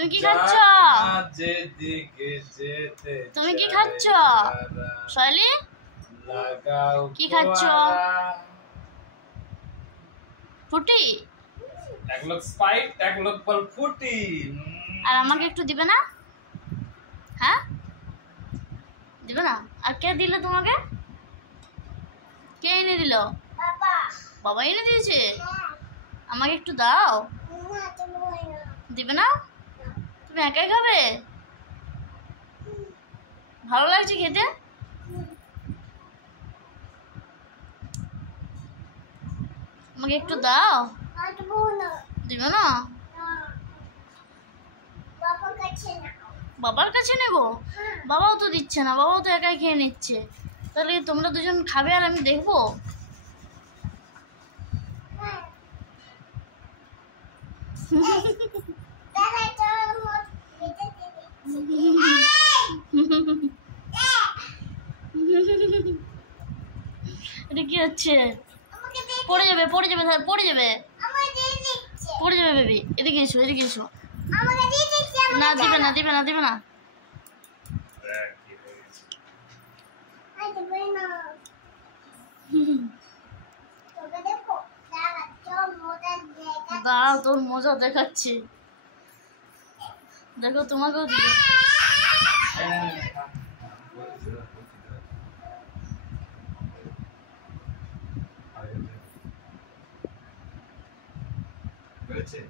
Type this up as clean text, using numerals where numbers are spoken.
তুমি কি খাচ্ছ? তুমি কি খাচ্ছ শৈলী? কি খাচ্ছ? ফুটি? এক লোক স্প্রাইট, এক লোক বল ফুটি। আর আমাকে একটু দিবে না? হ্যাঁ দিবে না? আর কে দিল তোমাকে? কে এনে দিল? বাবা। বাবা এনে দিয়েছে? আমাকে একটু দাও। দিবে না? তুমি একাই খাবে? ভালো লাগছে খেতে? আমাকে একটু দাও। দিবে না? বাবার কাছে নেব? বাবাও তো দিচ্ছে না, বাবাও তো একাই খেয়ে নিচ্ছে। তাহলে তোমরা দুজন খাবে আর আমি দেখবো? এটা কি হচ্ছে? পড়ে যাবে পড়ে যাবে পড়ে যাবে পড়ে যাবে বেবি। এদিকে এসো এদিকে এসো। না দিবে না দিবে না দিবে না। দাঁড়াও তোর মজা দেখাচ্ছি, দেখো তোমাকেও দিবে। হয়েছে?